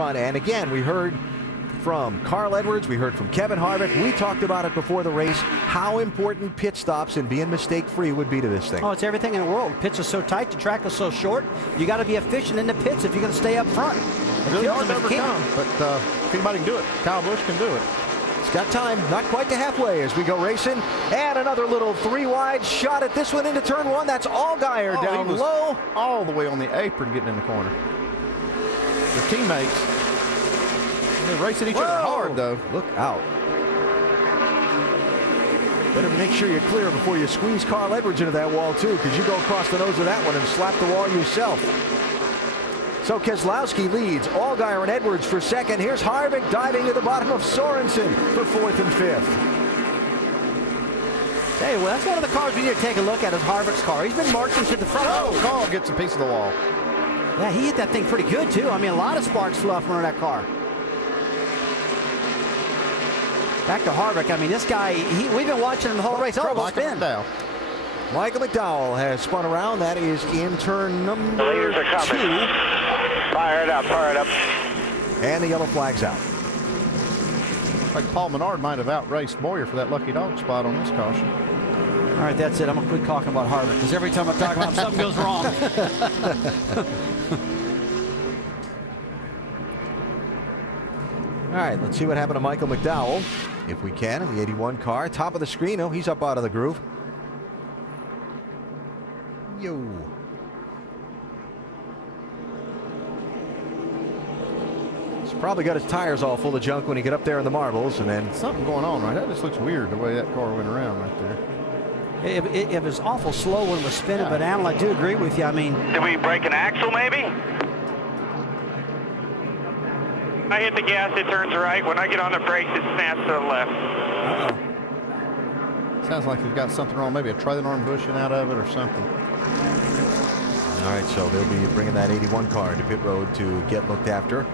front. And again, we heard from Carl Edwards, we heard from Kevin Harvick. We talked about it before the race, how important pit stops and being mistake-free would be to this thing. Oh, it's everything in the world. Pits are so tight, the track is so short. You got to be efficient in the pits if you're going to stay up front. Really hard to overcome, but if anybody can do it, Kyle Busch can do it. It's got time, not quite to halfway as we go racing. And another little 3-wide shot at this one into turn 1. That's Allgaier down low. All the way on the apron getting in the corner. Their teammates, they're racing each other hard, though. Look out. Better make sure you're clear before you squeeze Carl Edwards into that wall, too, because you go across the nose of that one and slap the wall yourself. So Keselowski leads, Allgaier and Edwards for second. Here's Harvick diving to the bottom of Sorensen for 4th and 5th. Hey, well, that's one of the cars we need to take a look at, is Harvick's car. He's been marching to the front. Oh, Carl gets a piece of the wall. Yeah, he hit that thing pretty good, too. I mean, a lot of sparks flew off under that car. Back to Harvick. I mean, this guy, we've been watching him the whole race. Oh, spin. Michael McDowell has spun around. That is in turn number 2. Leaders are coming. Fire it up, fire it up. And the yellow flag's out. Like Paul Menard might have outraced Boyer for that lucky dog spot on this caution. All right, that's it. I'm going to quit talking about Harvick, because every time I talk about him, something goes wrong. All right, let's see what happened to Michael McDowell, if we can, in the 81 car. Top of the screen. Oh, he's up out of the groove. Yo. He's probably got his tires all full of junk when he get up there in the marbles, and then something going on, right? That just looks weird the way that car went around right there. It was awful slow when it was spinning, but Alan, I do agree with you. I mean, did we break an axle, maybe? I hit the gas, it turns right. When I get on the brakes, it snaps to the left. Sounds like we've got something wrong. Maybe a trailing arm bushing out of it or something. All right, so they'll be bringing that 81 car to pit road to get looked after.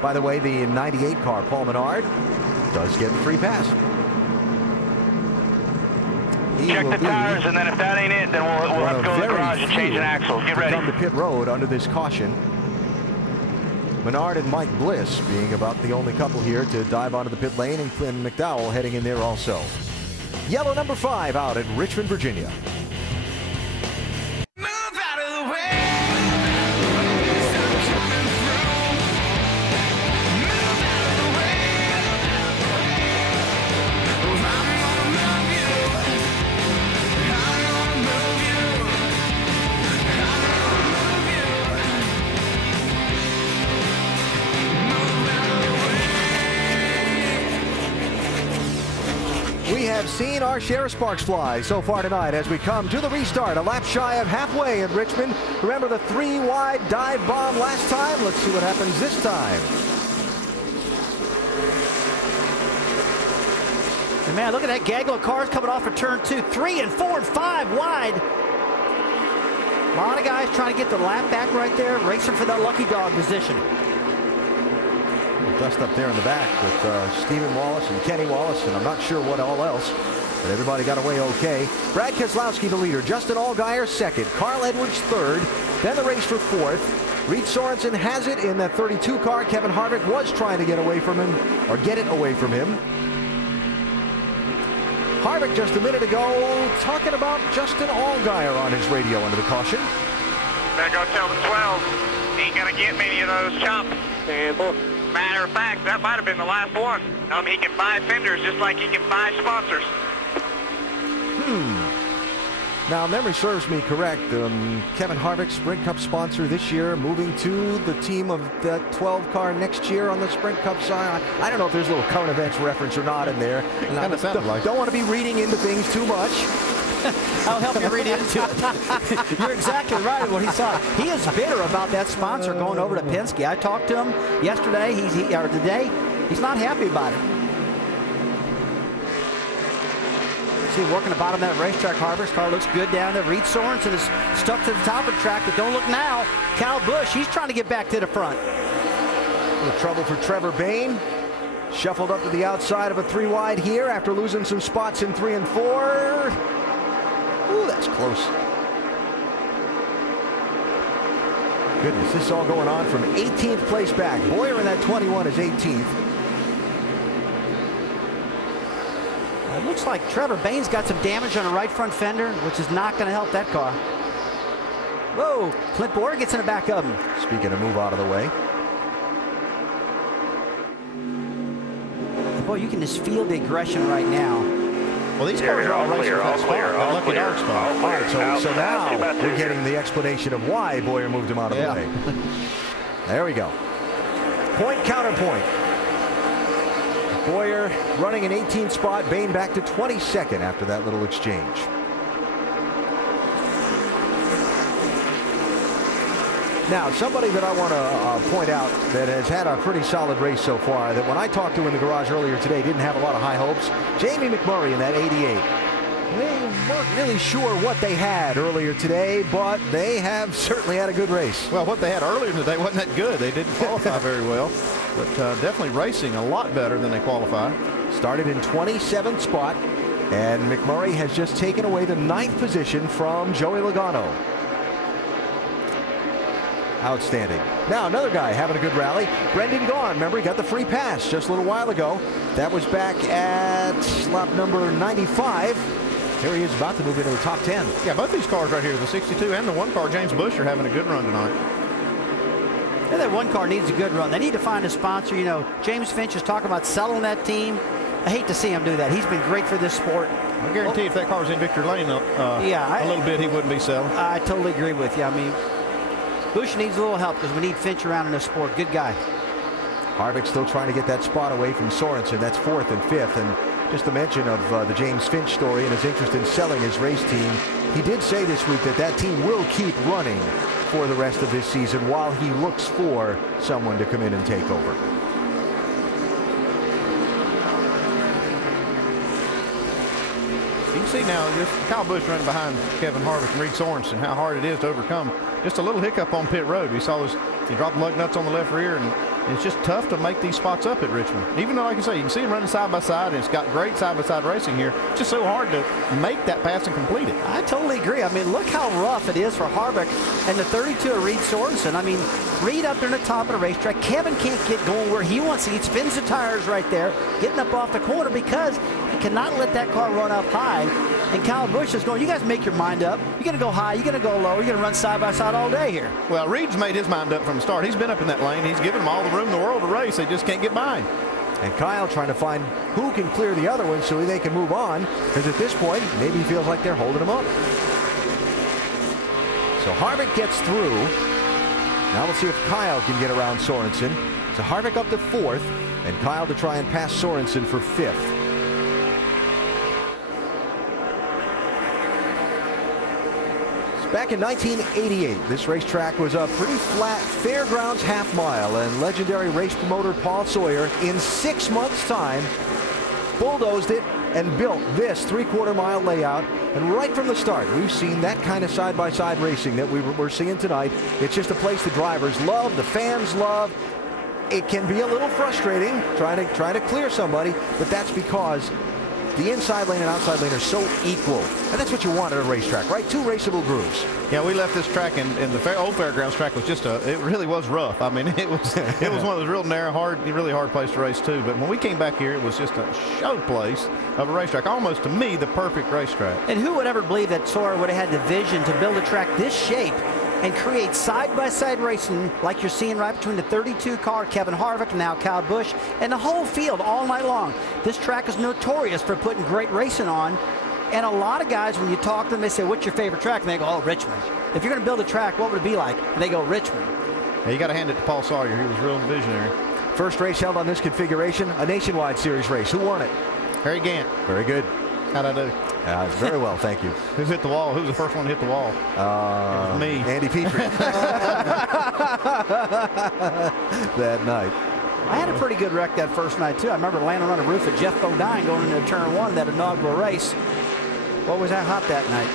By the way, the 98 car, Paul Menard, does get the free pass. Check the tires, and then if that ain't it, then we'll have to go to the garage and change an axle. Get ready. Come to pit road under this caution. Menard and Mike Bliss being about the only couple here to dive onto the pit lane, and Clint McDowell heading in there also. Yellow number 5 out at Richmond, Virginia. We have seen our share of sparks fly so far tonight as we come to the restart, a lap shy of halfway in Richmond. Remember the 3-wide dive bomb last time? Let's see what happens this time. And man, look at that gaggle of cars coming off of turn 2, 3 and 4 and 5 wide. A lot of guys trying to get the lap back right there, racing for that lucky dog position. Dust up there in the back with Stephen Wallace and Kenny Wallace, and I'm not sure what all else, but everybody got away okay. Brad Keselowski the leader, Justin Allgaier second, Carl Edwards third, then the race for 4th. Reed Sorensen has it in that 32 car. Kevin Harvick was trying to get away from him, or get it away from him. Harvick just a minute ago talking about Justin Allgaier on his radio under the caution. Better go tell the 12. He ain't gonna get many of those chumps. Matter of fact, that might have been the last one. He can buy fenders just like he can buy sponsors. Now, memory serves me correct. Kevin Harvick, Sprint Cup sponsor this year, moving to the team of that 12 car next year on the Sprint Cup side. I don't know if there's a little current events reference or not in there. Kind of sounded like. Don't want to be reading into things too much. I'll help you read into it. You're exactly right what he saw. He is bitter about that sponsor going over to Penske. I talked to him yesterday, or today. He's not happy about it. See, working the bottom of that racetrack. Harvick's car looks good down there. Reed Sorensen is stuck to the top of the track, but don't look now. Kyle Busch, he's trying to get back to the front. A little trouble for Trevor Bayne. Shuffled up to the outside of a 3-wide here after losing some spots in 3 and 4. Ooh, that's close. goodness, this is all going on from 18th place back. Boyer in that 21 is 18th. It looks like Trevor Bayne's got some damage on the right front fender, which is not going to help that car. Whoa, Clint Boyer gets in the back of him. Speaking of move out of the way. Boy, you can just feel the aggression right now. Well, these cars are all racing for that spot. That lucky dark spot. All right, so now we're getting the explanation of why Boyer moved him out of the way. There we go. Point, counterpoint. Boyer running an 18th spot, Bayne back to 22nd after that little exchange. Now, somebody that I want to point out that has had a pretty solid race so far, that when I talked to in the garage earlier today, didn't have a lot of high hopes, Jamie McMurray in that 88. They weren't really sure what they had earlier today, but they have certainly had a good race. Well, what they had earlier today wasn't that good. They didn't qualify very well, but definitely racing a lot better than they qualified. Started in 27th spot, and McMurray has just taken away the 9th position from Joey Logano. Outstanding. Now another guy having a good rally. Brendan Gaughan, remember, he got the free pass just a little while ago. That was back at lap number 95. Here he is about to move into the top 10. Yeah, both these cars right here, the 62 and the one car, James Bush, are having a good run tonight. Yeah, that one car needs a good run. They need to find a sponsor. You know, James Finch is talking about selling that team. I hate to see him do that. He's been great for this sport. I guarantee if that car was in Victory Lane a little bit, he wouldn't be selling. I totally agree with you. I mean, Bush needs a little help because we need Finch around in this sport. Good guy. Harvick still trying to get that spot away from Sorensen. That's 4th and 5th. And just a mention of the James Finch story and his interest in selling his race team. He did say this week that that team will keep running for the rest of this season while he looks for someone to come in and take over. You can see now just Kyle Busch running behind Kevin Harvick and Reed Sorensen, how hard it is to overcome just a little hiccup on pit road. We saw this, he dropped lug nuts on the left rear, and it's just tough to make these spots up at Richmond. Even though, like I say, you can see him running side by side, and it's got great side-by-side racing here. It's just so hard to make that pass and complete it. I totally agree. I mean, look how rough it is for Harvick and the 32 of Reed Sorensen. I mean, Reed up there in the top of the racetrack. Kevin can't get going where he wants to. He spins the tires right there, getting up off the corner because he cannot let that car run up high. And Kyle Busch is going, you guys make your mind up. You're going to go high, you're going to go low, you're going to run side by side all day here. Well, Reed's made his mind up from the start. He's been up in that lane. He's given them all the room in the world to race. They just can't get by him. And Kyle trying to find who can clear the other one so they can move on, because at this point, maybe he feels like they're holding him up. So Harvick gets through. Now we'll see if Kyle can get around Sorensen. So Harvick up to 4th, and Kyle to try and pass Sorensen for 5th. Back in 1988, this racetrack was a pretty flat fairgrounds half mile, and legendary race promoter Paul Sawyer, in 6 months' time, bulldozed it and built this 3/4 mile layout. And right from the start, we've seen that kind of side-by-side racing that we're seeing tonight. It's just a place the drivers love, the fans love. It can be a little frustrating trying to clear somebody, but that's because the inside lane and outside lane are so equal. And that's what you want at a racetrack, right? 2 raceable grooves. Yeah, we left this track, and the old fairgrounds track was just it really was rough. I mean, it was one of those real narrow, really hard place to race too. But when we came back here, it was just a show place of a racetrack. Almost, to me, the perfect racetrack. And who would ever believe that Sawyer would have had the vision to build a track this shape and create side-by-side racing like you're seeing right between the 32 car Kevin Harvick and now Kyle Busch and the whole field all night long. This track is notorious for putting great racing on, and a lot of guys, when you talk to them, they say, what's your favorite track? And they go, oh, Richmond. If you're going to build a track, what would it be like? And they go, Richmond. Yeah, you got to hand it to Paul Sawyer. He was real visionary. First race held on this configuration, a nationwide series race. Who won it? Harry Gant. Very good. How'd I do? Very well, thank you. Who's hit the wall? Who was the first one to hit the wall? Me. Andy Petrie. That night. I had a pretty good wreck that first night, too. I remember landing on the roof of Jeff Bodine going into turn 1 that inaugural race. What was that hot that night?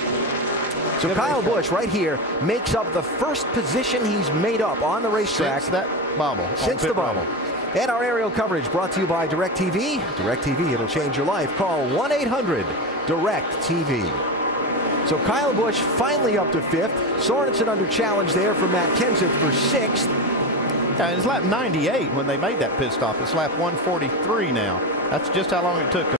So Kyle Busch right here makes up the first position he's made up on the racetrack. Since that bobble. Since the bobble. And our aerial coverage brought to you by DirecTV. DirecTV, it'll change your life. Call 1-800-DirecTV. So Kyle Busch finally up to 5th. Sorensen under challenge there for Matt Kenseth for 6th. Yeah, it's lap 98 when they made that pit stop. It's lap 143 now. That's just how long it took.